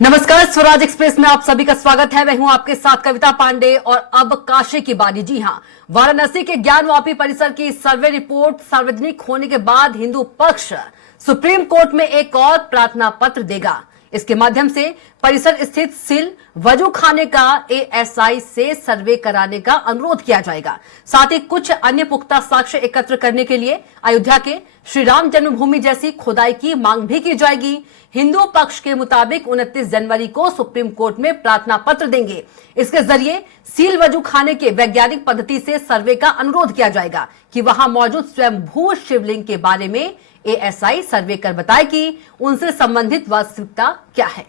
नमस्कार, स्वराज एक्सप्रेस में आप सभी का स्वागत है। मैं हूं आपके साथ कविता पांडे और अब काशी की बारी। जी हां, वाराणसी के ज्ञानवापी परिसर की सर्वे रिपोर्ट सार्वजनिक होने के बाद हिंदू पक्ष सुप्रीम कोर्ट में एक और प्रार्थना पत्र देगा। इसके माध्यम से परिसर स्थित सिल वजू खाने का एएसआई से सर्वे कराने का अनुरोध किया जाएगा। साथ ही कुछ अन्य पुख्ता साक्ष्य एकत्र करने के लिए अयोध्या के श्री राम जन्मभूमि जैसी खुदाई की मांग भी की जाएगी। हिंदू पक्ष के मुताबिक 29 जनवरी को सुप्रीम कोर्ट में प्रार्थना पत्र देंगे। इसके जरिए सील वजू खाने के वैज्ञानिक पद्धति से सर्वे का अनुरोध किया जाएगा कि वहां मौजूद स्वयंभू शिवलिंग के बारे में एएसआई सर्वे कर बताए कि उनसे संबंधित वास्तविकता क्या है।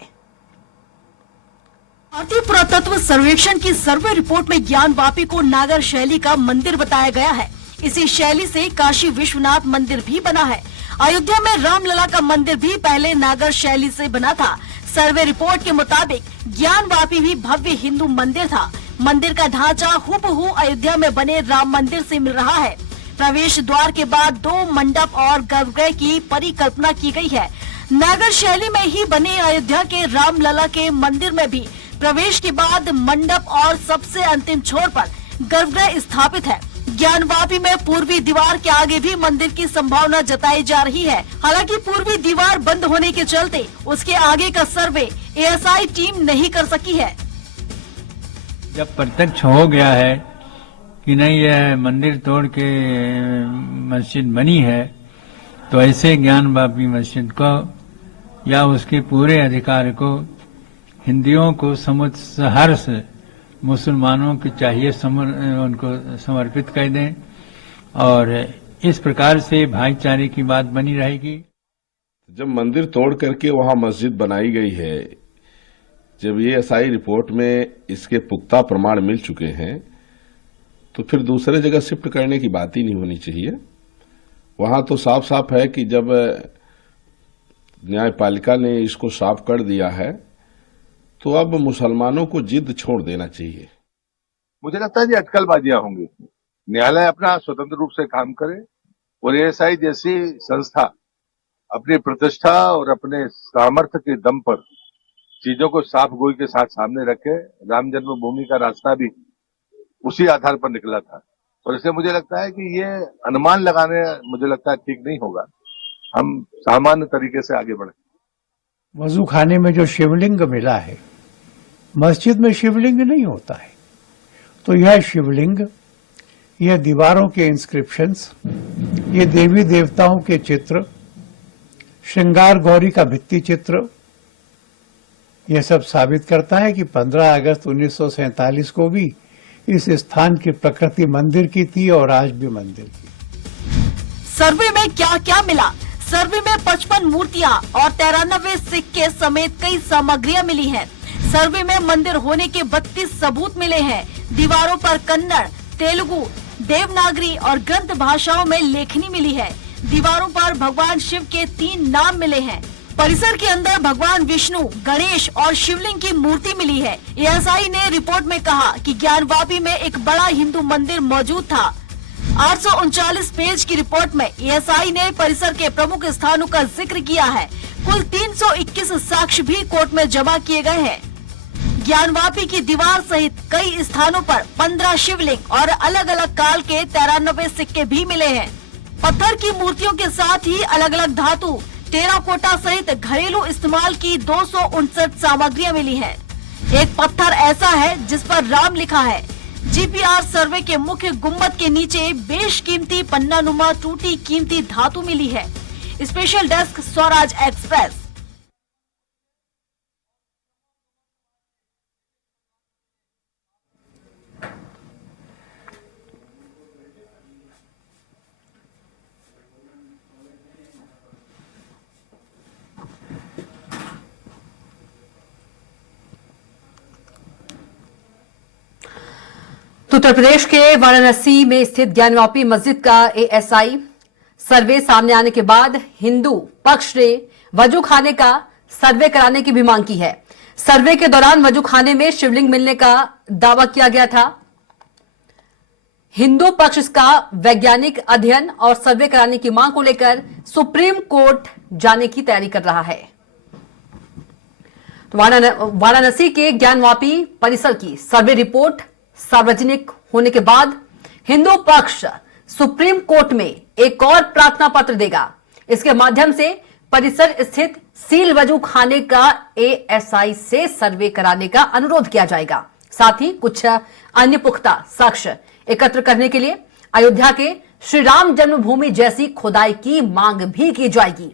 भारतीय पुरातत्व सर्वेक्षण की सर्वे रिपोर्ट में ज्ञानवापी को नागर शैली का मंदिर बताया गया है। इसी शैली से काशी विश्वनाथ मंदिर भी बना है। अयोध्या में रामलला का मंदिर भी पहले नागर शैली से बना था। सर्वे रिपोर्ट के मुताबिक ज्ञानवापी भी भव्य हिंदू मंदिर था। मंदिर का ढांचा हूबहू अयोध्या में बने राम मंदिर से मिल रहा है। प्रवेश द्वार के बाद 2 मंडप और गर्भगृह की परिकल्पना की गई है। नागर शैली में ही बने अयोध्या के रामलला के मंदिर में भी प्रवेश के बाद मंडप और सबसे अंतिम छोर पर गर्भगृह स्थापित है। ज्ञानवापी में पूर्वी दीवार के आगे भी मंदिर की संभावना जताई जा रही है। हालांकि पूर्वी दीवार बंद होने के चलते उसके आगे का सर्वे एएसआई टीम नहीं कर सकी है। जब प्रत्यक्ष हो गया है कि नहीं यह मंदिर तोड़ के मस्जिद बनी है, तो ऐसे ज्ञानवापी मस्जिद को या उसके पूरे अधिकार को हिंदुओं को सहर्ष मुसलमानों की चाहिए उनको समर्पित कर दें और इस प्रकार से भाईचारे की बात बनी रहेगी। जब मंदिर तोड़ करके वहां मस्जिद बनाई गई है, जब ये एएसआई रिपोर्ट में इसके पुख्ता प्रमाण मिल चुके हैं, तो फिर दूसरे जगह शिफ्ट करने की बात ही नहीं होनी चाहिए। वहां तो साफ साफ है कि जब न्यायपालिका ने इसको साफ कर दिया है, तो अब मुसलमानों को जिद छोड़ देना चाहिए। मुझे लगता है जी अटकलबाजियां होंगी। न्यायालय अपना स्वतंत्र रूप से काम करे और एएसआई जैसी संस्था अपनी प्रतिष्ठा और अपने सामर्थ्य के दम पर चीजों को साफ गोई के साथ सामने रखे। राम जन्मभूमि का रास्ता भी उसी आधार पर निकला था और इसलिए मुझे लगता है कि ये अनुमान लगाने मुझे लगता है ठीक नहीं होगा। हम सामान्य तरीके से आगे बढ़े। वजू खाने में जो शिवलिंग मिला है, मस्जिद में शिवलिंग नहीं होता है, तो यह शिवलिंग, यह दीवारों के इंस्क्रिप्शंस, ये देवी देवताओं के चित्र, श्रृंगार गौरी का भित्ति चित्र, यह सब साबित करता है कि 15 अगस्त 1947 को भी इस स्थान की प्रकृति मंदिर की थी और आज भी मंदिर की। सर्वे में क्या क्या मिला? सर्वे में 55 मूर्तियां और 93 सिक्के समेत कई सामग्रियां मिली हैं। सर्वे में मंदिर होने के 32 सबूत मिले हैं। दीवारों पर कन्नड़, तेलुगु, देवनागरी और ग्रंथ भाषाओं में लेखनी मिली है। दीवारों पर भगवान शिव के 3 नाम मिले हैं। परिसर के अंदर भगवान विष्णु, गणेश और शिवलिंग की मूर्ति मिली है। एएसआई ने रिपोर्ट में कहा कि ज्ञानवापी में एक बड़ा हिंदू मंदिर मौजूद था। 839 पेज की रिपोर्ट में एएसआई ने परिसर के प्रमुख स्थानों का जिक्र किया है। कुल 321 साक्ष्य भी कोर्ट में जमा किए गए हैं। ज्ञानवापी की दीवार सहित कई स्थानों पर 15 शिवलिंग और अलग अलग काल के 93 सिक्के भी मिले हैं। पत्थर की मूर्तियों के साथ ही अलग अलग धातु, टेराकोटा सहित घरेलू इस्तेमाल की 259 सामग्रियां मिली हैं। एक पत्थर ऐसा है जिस पर राम लिखा है। जीपीआर सर्वे के मुख्य गुम्बद के नीचे बेशकीमती पन्नानुमा टूटी कीमती धातु मिली है। Special desk, Swaraj express. तो उत्तर प्रदेश के वाराणसी में स्थित ज्ञानवापी मस्जिद का एएसआई सर्वे सामने आने के बाद हिंदू पक्ष ने वजू खाने का सर्वे कराने की भी मांग की है। सर्वे के दौरान वजू खाने में शिवलिंग मिलने का दावा किया गया था। हिंदू पक्ष इसका वैज्ञानिक अध्ययन और सर्वे कराने की मांग को लेकर सुप्रीम कोर्ट जाने की तैयारी कर रहा है। तो वाराणसी के ज्ञानवापी परिसर की सर्वे रिपोर्ट सार्वजनिक होने के बाद हिंदू पक्ष सुप्रीम कोर्ट में एक और प्रार्थना पत्र देगा। इसके माध्यम से परिसर स्थित सील वजू खाने का एएसआई से सर्वे कराने का अनुरोध किया जाएगा। साथ ही कुछ अन्य पुख्ता साक्ष्य एकत्र करने के लिए अयोध्या के श्री राम जन्मभूमि जैसी खुदाई की मांग भी की जाएगी।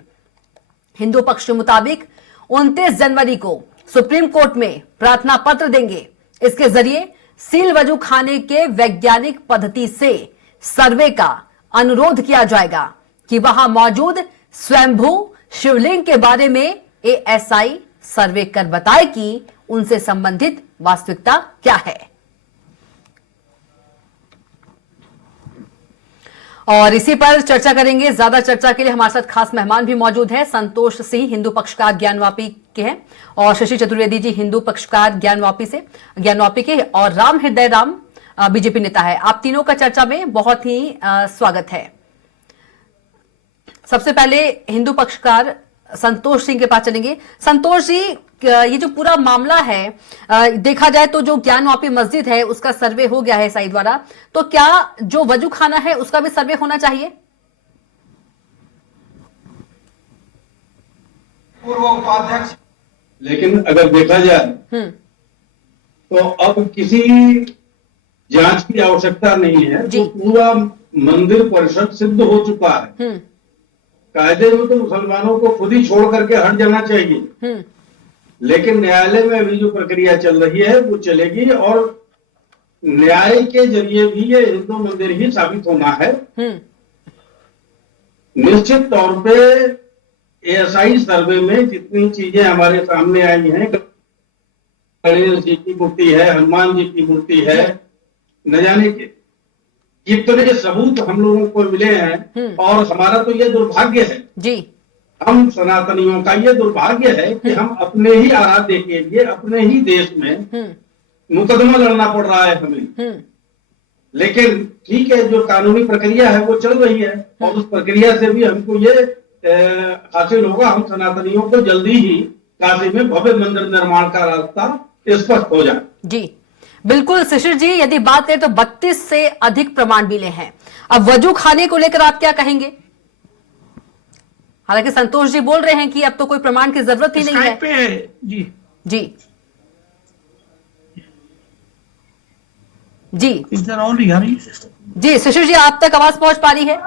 हिंदू पक्ष के मुताबिक 29 जनवरी को सुप्रीम कोर्ट में प्रार्थना पत्र देंगे। इसके जरिए सील वजू खाने के वैज्ञानिक पद्धति से सर्वे का अनुरोध किया जाएगा कि वहां मौजूद स्वयंभू शिवलिंग के बारे में एएसआई सर्वे कर बताए कि उनसे संबंधित वास्तविकता क्या है। और इसी पर चर्चा करेंगे। ज्यादा चर्चा के लिए हमारे साथ खास मेहमान भी मौजूद है। संतोष सिंह हिंदू पक्षकार ज्ञानवापी के हैं और शशि चतुर्वेदी जी हिंदू पक्षकार ज्ञानवापी के, और राम हृदय राम बीजेपी नेता है। आप तीनों का चर्चा में बहुत ही स्वागत है। सबसे पहले हिंदू पक्षकार संतोष सिंह के पास चलेंगे। संतोष जी, ये जो पूरा मामला है देखा जाए तो जो ज्ञानवापी मस्जिद है उसका सर्वे हो गया है एएसआई द्वारा, तो क्या जो वजू खाना है उसका भी सर्वे होना चाहिए? पूर्व उपाध्यक्ष, लेकिन अगर देखा जाए तो अब किसी जांच की आवश्यकता नहीं है। तो पूरा मंदिर परिषद सिद्ध हो चुका है। कायदे में तो मुसलमानों को खुद ही छोड़ करके हट जाना चाहिए, लेकिन न्यायालय में अभी जो प्रक्रिया चल रही है वो चलेगी और न्याय के जरिए भी ये हिंदू मंदिर ही साबित होना है। निश्चित तौर पे एएसआई सर्वे में जितनी चीजें हमारे सामने आई हैं, गणेश जी की मूर्ति है, हनुमान जी की मूर्ति है, न जाने के जितने सबूत हम लोगों को मिले हैं, और हमारा तो ये दुर्भाग्य है जी, हम सनातनियों का ये दुर्भाग्य है कि हम अपने ही आराध्य के लिए अपने ही देश में मुकदमा लड़ना पड़ रहा है हमें। लेकिन ठीक है, जो कानूनी प्रक्रिया है वो चल रही है और उस प्रक्रिया से भी हमको ये हासिल होगा। हम सनातनियों को जल्दी ही काशी में भव्य मंदिर निर्माण का रास्ता स्पष्ट हो जाए। जी बिल्कुल। शिशिर जी, यदि बात करें तो 32 से अधिक प्रमाण मिले हैं। अब वजू खाने को लेकर आप क्या कहेंगे? हालांकि संतोष जी बोल रहे हैं कि अब तो कोई प्रमाण की जरूरत ही नहीं है। पे है जी जी जी इधर ऑन आ रही जी। शिशिर जी, आप तक आवाज पहुंच पा रही है?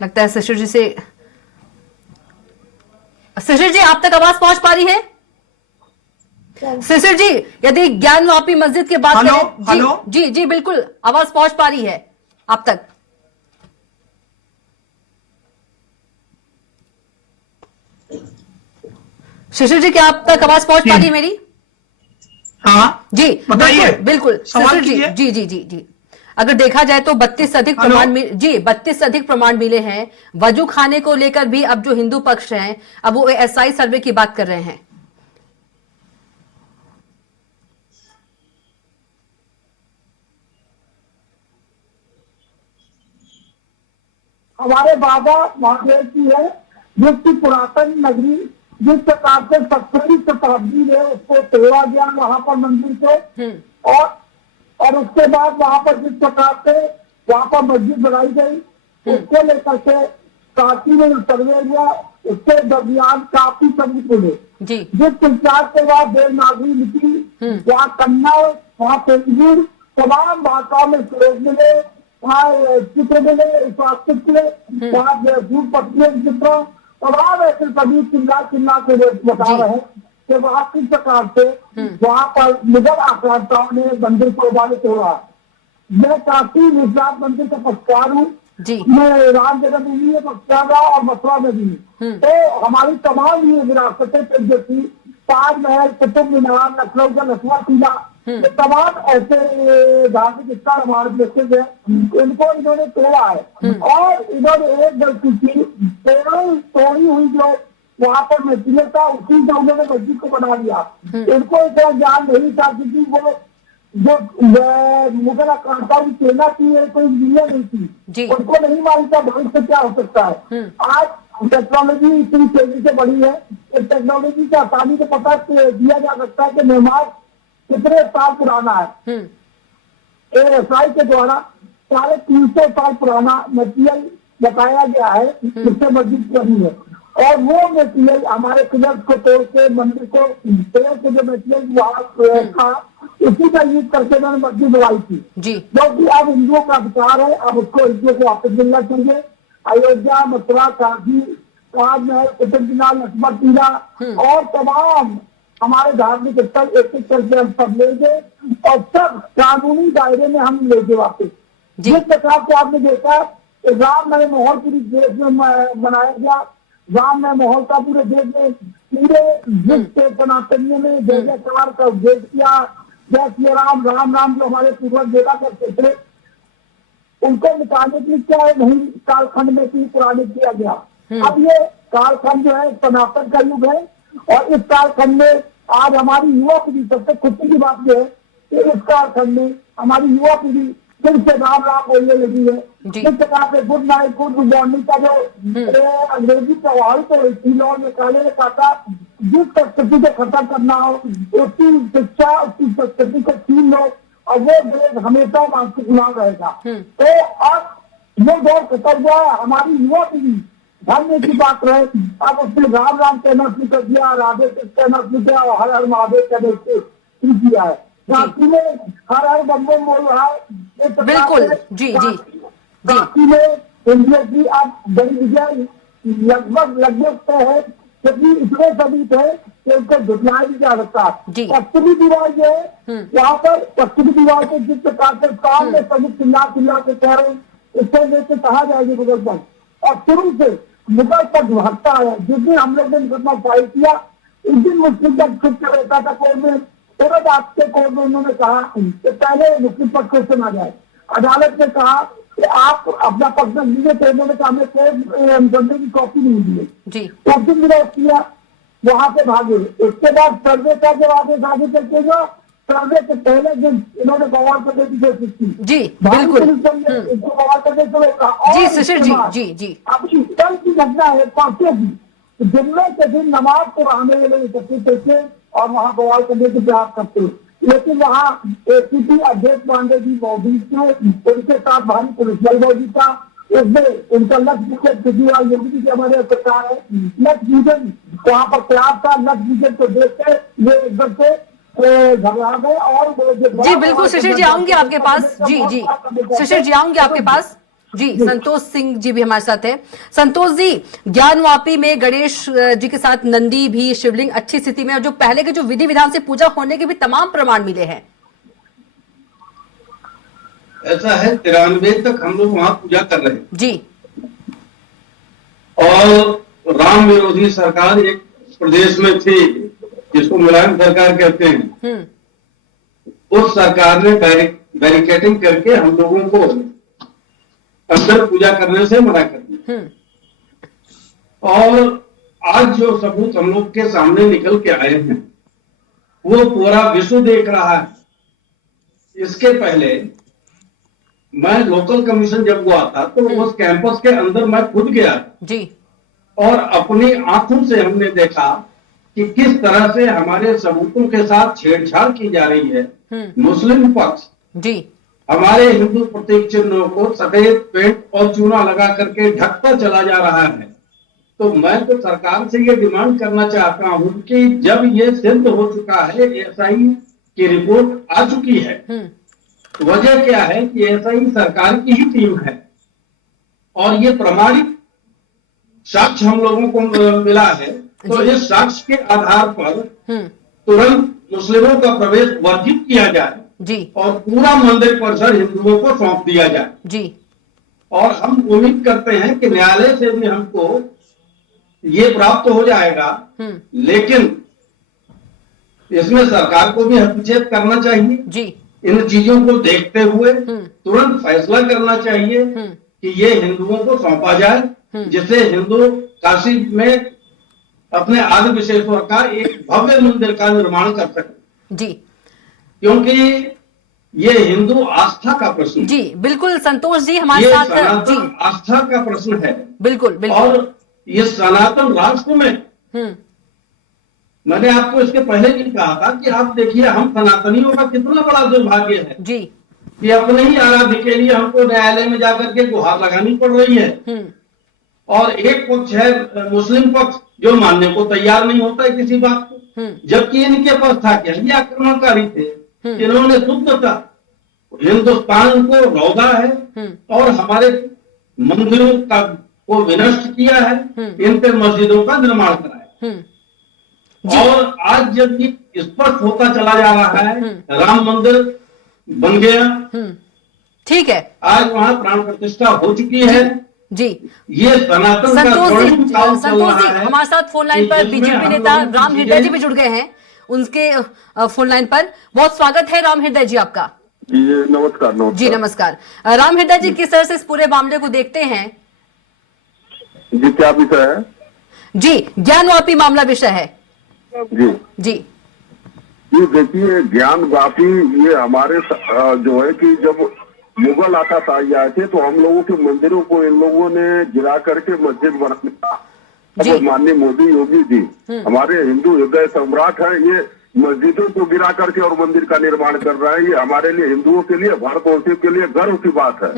लगता है शिशिर जी से, शिशिर जी आप तक आवाज पहुंच पा रही है? शिशिर जी, यदि ज्ञानवापी मस्जिद की बात करें, हेलो जी जी बिल्कुल आवाज पहुंच पा रही है आप तक। शिशिर जी, क्या आप तक आवाज पहुंच पा रही है मेरी? हाँ जी बताइए, बिल्कुल सवाल शिशिर जी, कीजिए। जी जी जी जी। अगर देखा जाए तो 32 से अधिक प्रमाण 32 से अधिक प्रमाण मिले हैं वजू खाने को लेकर भी। अब जो हिंदू पक्ष हैं अब वो एएसआई सर्वे की बात कर रहे हैं। हमारे बाबा महादेव की है, जिसकी पुरातन नगरी जिस प्रकार से 17वीं शताब्दी में उसको तोड़ा गया वहां पर मंदिर से, और उसके बाद वहां पर जिस प्रकार से वहां पर मस्जिद बनाई गई, उसको लेकर के काशी में सर्वे हुआ, उसके दरमियान काफी सबूत मिले। जिस संचार के बाद देवनागरी लिपि, वहाँ कन्नड़, वहाँ तेलुगु, तमाम भाषाओं में प्रयोग मिले, वहाँ चित्र मिले, स्वास्थ्य मिले, वहाँ दूर पत्नी चित्र, तमाम ऐसे सभी चिल्ला के बता रहे हैं कि वहाँ किस प्रकार से वहाँ पर मुगल आक्रांताओं ने मंदिर को उबाले तोड़ा। मैं काशी विश्वनाथ मंदिर का पक्षकार हूँ, मैं राम जन्मभूमि में पक्षकार रहा और मथुरा में भी। तो हमारी तमाम ये विरासतें जैसी ताजमहल, कुतुब मीनार, लखनऊ का लखनऊ किला, तो तमाम ऐसे धार्मिक स्थल हमारे देश है, इनको इन्होंने तोड़ा है। और इन्होंने एक गलती की, तोड़ी हुई जो वहाँ पर मस्जिद था उसी से उन्होंने मस्जिद को बना लिया। इनको इतना ज्ञान नहीं था क्योंकि वो जो मुगल आक्रांताओं की सेना थी, ये कोई इंजीनियर नहीं जी। थी, उनको नहीं मालूम था भविष्य क्या हो सकता है। आज टेक्नोलॉजी इतनी तेजी से बढ़ी है कि टेक्नोलॉजी से आसानी से पता दिया जा सकता है कि निर्माण कितने साल पुराना है। ASI के द्वारा 350 साल पुराना मटेरियल बताया गया है, इससे मस्जिद बनी है, और वो मटेरियल हमारे पिलर्स को तोड़ के मंदिर को तोड़ के जो मटेरियल वहाँ था उसी का यूज करके उन्होंने मस्जिद बनाई थी। क्योंकि अब हिंदुओं का अधिकार है, अब उसको हिंदुओं को वापस मिलना चाहिए। अयोध्या, मथुरा, काशी, ताजमहल, कुतुब मीनार, लक्ष्मण टीला और तमाम हमारे धार्मिक स्थल एक एक करके हम सब लेंगे और सब कानूनी दायरे में हम लेंगे वापस। जिस प्रकार से आपने देखा रामनवमी माहौल पूरी देश में मनाया गया, रामनवमी माहौल का पूरे देश में पूरे विश्व के सनातनियों ने जय जयकार का उद्देश्य किया। जय श्री राम, राम राम जो हमारे पूर्वज बोला करते थे, उनको मिटाने के लिए क्या है नहीं कालखंड में भी पुराने किया गया। अब ये कालखंड जो है सनातन का युग है, और इस कालखंड में आज हमारी युवा पीढ़ी, सबसे खुशी की बात यह है कि इस कालखंड में हमारी युवा पीढ़ी फिर से राम राम बोलने लगी है। जिस प्रकार से गुड नाइट, गुड मॉर्निंग का जो अंग्रेजी प्रभावित हो रही थी, लोगों ने काले ने कहा था जिस संस्कृति को खत्म करना हो उसकी शिक्षा, उसकी संस्कृति को छीन लो और वो देश हमेशा मानसिक गुलाम रहेगा। तो अब वो दौर खत्म हुआ, हमारी युवा पीढ़ी धर्म की बात रहे, अब उसने राम राम कहना शुरू कर दिया, राधे कृष्ण कहना शुरू किया और हर हर महादेव कहने शुरू किया है। काशी में हर हर बम बम बोल रहा है। बिल्कुल, जी जी काशी में इंडिया की अब बड़ी विजय लगभग तय है, क्योंकि इतने सभी थे कि उनको झुटलाया नहीं जा सकता। पश्चिमी दीवार जो है वहाँ पर पश्चिमी दीवार के जिस प्रकार से काम में सभी चिल्ला के कह रहे हैं, इससे लेकर कहा जाएगी मुगल पर, और शुरू से मुगल पर भटका है। जिस दिन हम लोग ने मुकदमा फाइल किया उस दिन मुस्लिम पक्ष खुद से रहता था कोर्ट में, तुरंत आपके कोर्ट में उन्होंने कहा कि पहले मुस्लिम पक्ष को सुना जाए। अदालत ने कहा कि आप अपना पक्ष लीजिए, तो उन्होंने कहा हमें कोर्ट की कॉपी नहीं दी। तो दिन विरोध किया, वहां से भागे। उसके बाद सर्वे का जब आगे करके जो सर्वे से पहले दिन इन्होंने बवाल करने की कोशिश की। जी बिल्कुल, बवाल करने को रोका। जी शिशिर जी, जी जी अब इस कल की घटना है परसों की, जुम्मे के दिन नमाज पढ़ाने के लिए एकत्रित थे और वहाँ बवाल करने के प्रयास करते, लेकिन वहाँ ACP अध्यक्ष पांडे जी मौजूद थे, उनके साथ भारी पुलिस बल मौजूद था। उसमें उनका लक्ष्य केजरीवाल योगी जी हमारे सरकार है, लक्ष्य पूजन वहाँ पर प्रयास था। लक्ष्य पूजन को देखते ये एकदम से घबरा गए और जी बिल्कुल शिशिर जी आऊंगी आपके पास। जी जी शिशिर जी आऊंगी आपके पास। जी संतोष सिंह जी भी हमारे साथ है। संतोष जी, ज्ञानवापी में गणेश जी के साथ नंदी भी, शिवलिंग अच्छी स्थिति में, और जो पहले के जो विधि विधान से पूजा होने के भी तमाम प्रमाण मिले हैं। ऐसा है 93 तक हम लोग वहां पूजा कर रहे हैं जी, और राम विरोधी सरकार एक प्रदेश में थी जिसको मुलायम सरकार कहते हैं। उस सरकार ने बैरिकेडिंग करके हम लोगों को अंदर पूजा करने से मना कर दिया। और आज जो सबूत हम लोग के सामने निकल के आए हैं वो पूरा विश्व देख रहा है। इसके पहले मैं लोकल कमीशन जब हुआ था तो उस कैंपस के अंदर मैं खुद गया जी, और अपनी आंखों से हमने देखा कि किस तरह से हमारे सबूतों के साथ छेड़छाड़ की जा रही है। मुस्लिम पक्ष जी हमारे हिंदू प्रतीक चिन्हों को सफेद पेंट और चूना लगा करके ढकता चला जा रहा है। तो मैं तो सरकार से ये डिमांड करना चाहता हूं कि जब ये सिद्ध हो चुका है, ASI की रिपोर्ट आ चुकी है, वजह क्या है कि ASI सरकार की ही टीम है और ये प्रमाणित साक्ष्य हम लोगों को मिला है, तो इस साक्ष्य के आधार पर तुरंत मुस्लिमों का प्रवेश वर्जित किया जाए जी, और पूरा मंदिर परिसर हिंदुओं को सौंप दिया जाए जी। और हम उम्मीद करते हैं कि न्यायालय से भी हमको ये प्राप्त हो जाएगा, लेकिन इसमें सरकार को भी हस्तक्षेप करना चाहिए जी। इन चीजों को देखते हुए तुरंत फैसला करना चाहिए कि ये हिंदुओं को सौंपा जाए, जिससे हिंदू काशी में अपने आदि विशेश्वर का एक भव्य मंदिर का निर्माण कर सके। जी, क्योंकि ये हिंदू आस्था का प्रश्न है। जी बिल्कुल संतोष जी हमारे ये साथ जी सनातन आस्था का प्रश्न है। बिल्कुल बिल्कुल और ये सनातन राष्ट्र में मैंने आपको इसके पहले भी कहा था कि आप देखिए हम सनातनियों का कितना बड़ा दुर्भाग्य है जी कि अपने ही आराध्य के लिए हमको न्यायालय में जाकर के गुहार लगानी पड़ रही है। और एक पक्ष है मुस्लिम पक्ष जो मानने को तैयार नहीं होता है किसी बात को, जबकि इनके पास था क्या, ये आक्रमणकारी थे। इन्होंने शुद्धता हिंदुस्तान को रौदा है और हमारे मंदिरों का को विनष्ट किया है, इन पे मस्जिदों का निर्माण कराया। और आज जब ये स्पष्ट होता चला जा रहा है, राम मंदिर बन गया, ठीक है, आज वहां प्राण प्रतिष्ठा हो चुकी है जी ये सनातन का संतोष काम चल जी रहा है। हमारे साथ फोन लाइन पर जिसमें बीजेपी हम नेता लोग राम हृदय जी भी जुड़ गए हैं, उनके फोन लाइन पर बहुत स्वागत है राम हृदय जी आपका। जी नमस्कार। जी नमस्कार। राम हृदय जी किस तरह से इस पूरे मामले को देखते हैं? जी क्या विषय है? जी ज्ञानवापी मामला विषय है। जी जी ये देखिए ज्ञानवापी ये हमारे जो है कि जब मुगल आताताई आए थे तो हम लोगों के मंदिरों को इन लोगों ने गिरा करके मस्जिद बना। अब माननीय मोदी योगी जी हमारे हिंदू हृदय सम्राट हैं, ये मस्जिदों को गिरा करके और मंदिर का निर्माण कर रहा है। ये हमारे लिए हिंदुओं के लिए भारतवासियों के लिए गर्व की बात है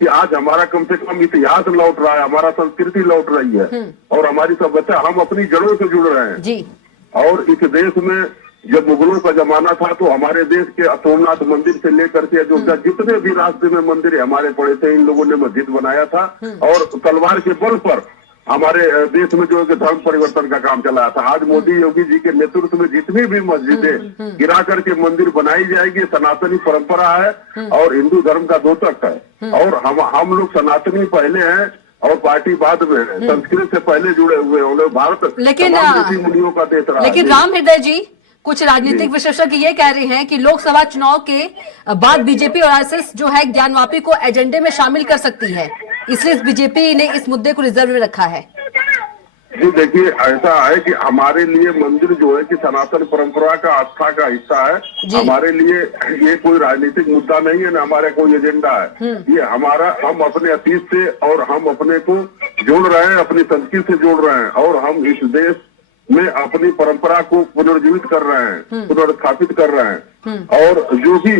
कि आज हमारा कम से कम इतिहास लौट रहा है, हमारा संस्कृति लौट रही है और हमारी सभ्यता, हम अपनी जड़ों से जुड़ रहे हैं। जी और इस देश में जब मुगलों का जमाना था तो हमारे देश के सोमनाथ मंदिर से लेकर के अयोध्या जितने भी रास्ते में मंदिर हमारे पड़े थे, इन लोगों ने मस्जिद बनाया था और तलवार के बल पर हमारे देश में जो है धर्म परिवर्तन का काम चलाया था। आज मोदी योगी जी के नेतृत्व में जितनी भी मस्जिदें गिरा करके मंदिर बनाई जाएगी, सनातनी परंपरा है और हिंदू धर्म का द्योतक है। और हम लोग सनातनी पहले हैं और पार्टी बाद में है, संस्कृत से पहले जुड़े हुए हैं। भारत लेकिन ऋषि मुनियों का देश रहा। लेकिन राम हृदय जी कुछ राजनीतिक विशेषज्ञ ये कह रहे हैं कि लोकसभा चुनाव के बाद बीजेपी और आरएसएस जो है ज्ञानवापी को एजेंडे में शामिल कर सकती है, इसलिए बीजेपी ने इस मुद्दे को रिजर्व में रखा है। जी देखिए ऐसा है कि हमारे लिए मंदिर जो है कि सनातन परंपरा का आस्था का हिस्सा है। हमारे लिए ये कोई राजनीतिक मुद्दा नहीं है, न हमारा कोई एजेंडा है। ये हमारा, हम अपने अतीत से और हम अपने को जोड़ रहे हैं, अपनी संस्कृति से जोड़ रहे हैं और हम इस देश में अपनी परंपरा को पुनर्जीवित कर रहे हैं, पुनर्स्थापित कर रहे हैं। और जो भी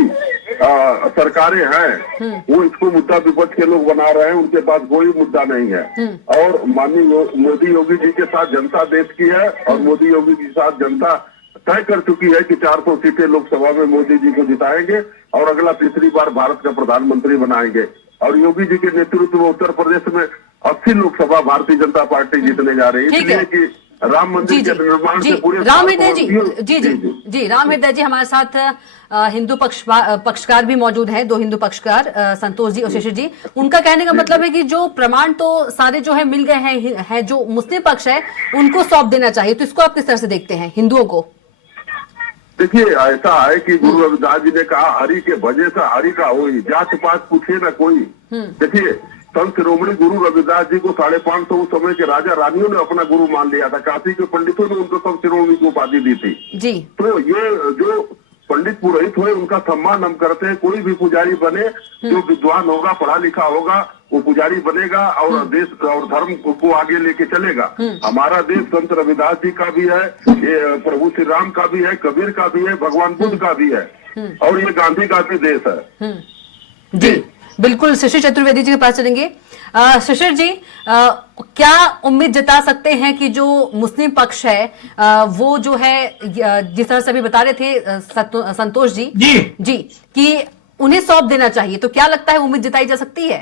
सरकारें हैं वो इसको मुद्दा विपक्ष के लोग बना रहे हैं, उनके पास कोई मुद्दा नहीं है। और माननीय मोदी योगी जी के साथ जनता देश की है और मोदी योगी जी के साथ जनता तय कर चुकी है कि 400 सीटें लोकसभा में मोदी जी को जिताएंगे और अगला तीसरी बार भारत का प्रधानमंत्री बनाएंगे। और योगी जी के नेतृत्व में उत्तर प्रदेश में 80 लोकसभा भारतीय जनता पार्टी जीतने जा रही है, इसलिए कि राम मंदिर के निर्माण से पूरे राम हृदय जी राम हृदय जी हमारे साथ हिंदू पक्षकार भी मौजूद हैं, दो हिंदू पक्षकार संतोष जी और शिशिर जी। उनका कहने का मतलब है कि जो प्रमाण तो सारे जो है मिल गए हैं, जो मुस्लिम पक्ष है उनको सौंप देना चाहिए, तो इसको आप किस तरह से देखते हैं हिंदुओं को? देखिए ऐसा है कि गुरु रविदास जी ने कहा हरि के भजे से हरि का होई, जात पात पूछे न कोई। देखिए संत शिरोमणि गुरु रविदास जी को 550 उस समय के राजा रानियों ने अपना गुरु मान लिया था। काशी के पंडितों ने उनको संत शिरोमणि की उपाधि दी थी जी। तो ये जो पंडित पुरोहित हुए उनका सम्मान हम करते हैं। कोई भी पुजारी बने जो विद्वान होगा, पढ़ा लिखा होगा, वो पुजारी बनेगा और देश और धर्म को आगे लेके चलेगा। हमारा देश संत रविदास जी का भी है, ये प्रभु श्री राम का भी है, कबीर का भी है, भगवान बुद्ध का भी है और ये गांधी का भी देश है। जी बिल्कुल। शिशिर चतुर्वेदी जी के पास चलेंगे। शिशिर जी क्या उम्मीद जता सकते हैं कि जो मुस्लिम पक्ष है वो जो है जिस तरह से अभी बता रहे थे संतोष जी जी कि उन्हें सौंप देना चाहिए, तो क्या लगता है उम्मीद जताई जा सकती है?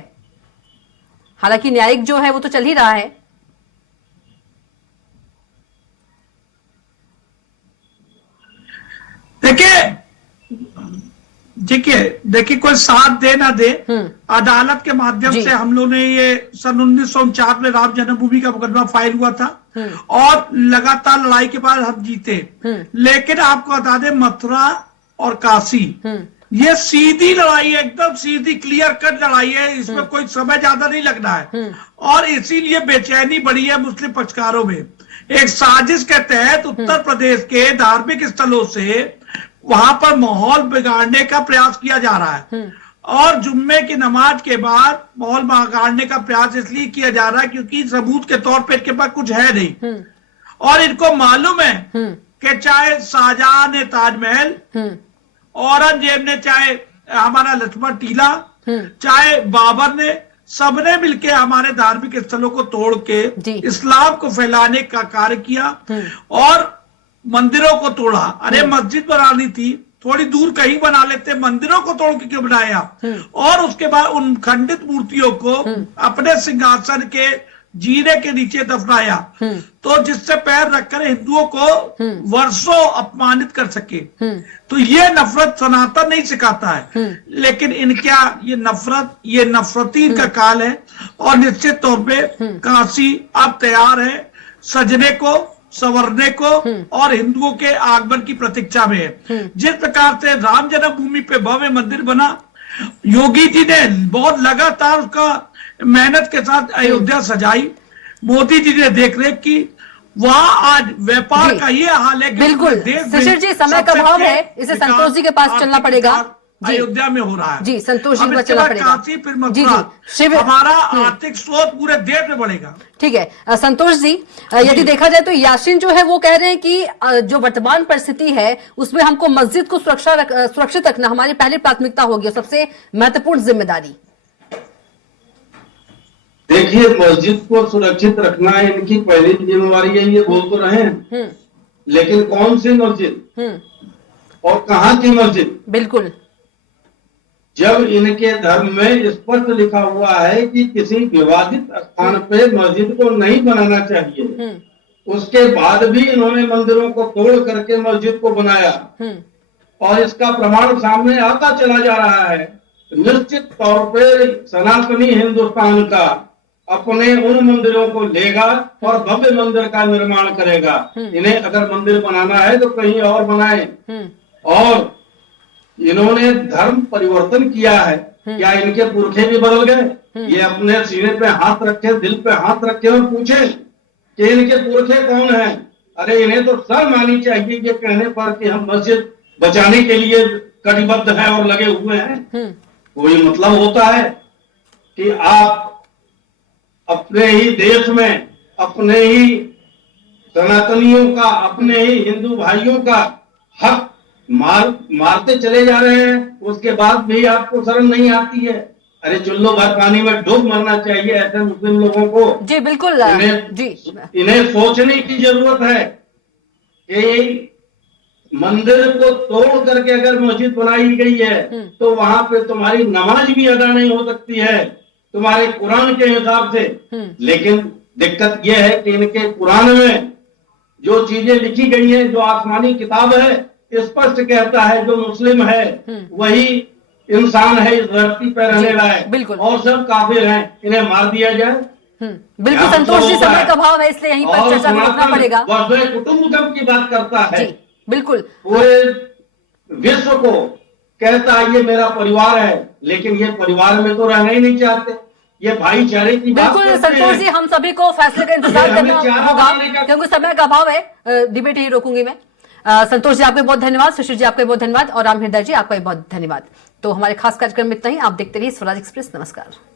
हालांकि न्यायिक जो है वो तो चल ही रहा है। देखिए कोई साथ दे ना दे, अदालत के माध्यम से हम लोग ने ये सन 1949 में राम जन्मभूमि का मुकदमा फाइल हुआ था और लगातार लड़ाई के बाद हम जीते। लेकिन आपको बता दें मथुरा और काशी ये सीधी लड़ाई है, एकदम सीधी क्लियर कट लड़ाई है, इसमें कोई समय ज्यादा नहीं लगना है। और इसीलिए बेचैनी बढ़ी है मुस्लिम पक्षकारों में। एक साजिश के तहत उत्तर प्रदेश के धार्मिक स्थलों से वहां पर माहौल बिगाड़ने का प्रयास किया जा रहा है। और जुम्मे की नमाज के बाद माहौल बिगाड़ने का प्रयास इसलिए किया जा रहा है क्योंकि सबूत के तौर पर इनके पास कुछ है नहीं, और इनको मालूम है कि चाहे शाहजहां ने ताजमहल, औरंगजेब ने चाहे हमारा लक्ष्मण टीला, चाहे बाबर ने, सबने मिलके हमारे धार्मिक स्थलों को तोड़ के इस्लाम को फैलाने का कार्य किया और मंदिरों को तोड़ा। अरे मस्जिद बनानी थी, थोड़ी दूर कहीं बना लेते, मंदिरों को तोड़ के क्यों बनाया? और उसके बाद उन खंडित मूर्तियों को अपने सिंहासन के जीने के नीचे दफनाया, तो जिससे पैर रखकर हिंदुओं को वर्षों अपमानित कर सके। तो ये नफरत सनातन नहीं सिखाता है, लेकिन इनका ये नफरती का काल है। और निश्चित तौर पे काशी अब तैयार है सजने को, संवरने को और हिंदुओं के आगमन की प्रतीक्षा में है। जिस प्रकार से राम जन्मभूमि पे भव्य मंदिर बना, योगी जी ने बहुत लगातार उसका मेहनत के साथ अयोध्या सजाई, मोदी जी ने देख रेख की, वहां आज व्यापार का ये हाल है कि बिल्कुल शिशिर जी, समय का अभाव है, इसे संतोष जी के पास चलना पड़ेगा। अयोध्या में हो रहा है जी, संतोष जी के पास चलना पड़ेगा। काशी फिर मथुरा, हमारा आर्थिक स्रोत पूरे देश में बढ़ेगा। ठीक है संतोष जी, यदि देखा जाए तो यासीन जो है वो कह रहे हैं कि जो वर्तमान परिस्थिति है उसमें हमको मस्जिद को सुरक्षित रखना हमारी पहली प्राथमिकता होगी, सबसे महत्वपूर्ण जिम्मेदारी। देखिए, मस्जिद को सुरक्षित रखना इनकी पहली जिम्मेवारी है, ये बोल तो रहे हैं, लेकिन कौन सी मस्जिद और कहाँ की मस्जिद? बिल्कुल, जब इनके धर्म में स्पष्ट लिखा हुआ है कि किसी विवादित स्थान पे मस्जिद को नहीं बनाना चाहिए, उसके बाद भी इन्होंने मंदिरों को तोड़ करके मस्जिद को बनाया और इसका प्रमाण सामने आता चला जा रहा है। निश्चित तौर पे सनातनी हिंदुस्तान का अपने उन मंदिरों को लेगा और भव्य मंदिर का निर्माण करेगा। इन्हें अगर मंदिर बनाना है तो कहीं और बनाए। और इन्होंने धर्म परिवर्तन किया है, क्या इनके पुरखे भी बदल गए? ये अपने सीने पे हाथ रखे, दिल पे हाथ रखे और पूछे कि इनके पुरखे कौन हैं? अरे इन्हें तो शर्म आनी चाहिए ये कहने पर कि हम मस्जिद बचाने के लिए कटिबद्ध हैं और लगे हुए हैं। कोई मतलब होता है कि आप अपने ही देश में अपने ही सनातनियों का, अपने ही हिंदू भाइयों का हक मारते चले जा रहे हैं, उसके बाद भी आपको शर्म नहीं आती है? अरे चुल्लो भर पानी में डूब मरना चाहिए ऐसे मुस्लिम लोगों को। जी बिल्कुल इन्हें सोचने की जरूरत है कि मंदिर को तोड़ करके अगर मस्जिद बनाई गई है तो वहां पे तुम्हारी नमाज भी अदा नहीं हो सकती है तुम्हारे कुरान के हिसाब से। लेकिन दिक्कत यह है कि इनके कुरान में जो चीजें लिखी गई हैं, जो आसमानी किताब है, स्पष्ट कहता है जो मुस्लिम है वही इंसान है इस धरती पर रहने लायक, और सब काफिर हैं, इन्हें मार दिया जाए। बिल्कुल संतोष जी, समय का अभाव है इसलिए यहीं पर चर्चा में रुकना पड़ेगा। कुटुंबकम की बात करता है, बिल्कुल पूरे विश्व को कहता है ये मेरा परिवार है, लेकिन ये परिवार में तो रहना ही नहीं चाहते, ये भाईचारे की बात बिल्कुल संतोष जी, हम सभी को फैसले का इंतजार करना होगा क्योंकि समय का अभाव है। डिबेट ही रोकूंगी मैं। संतोष जी आपका बहुत धन्यवाद, शिशिर जी आपका बहुत धन्यवाद और राम हृदय जी आपका भी बहुत धन्यवाद। तो हमारे खास कार्यक्रम में इतना ही। आप देखते रहिए स्वराज एक्सप्रेस। नमस्कार।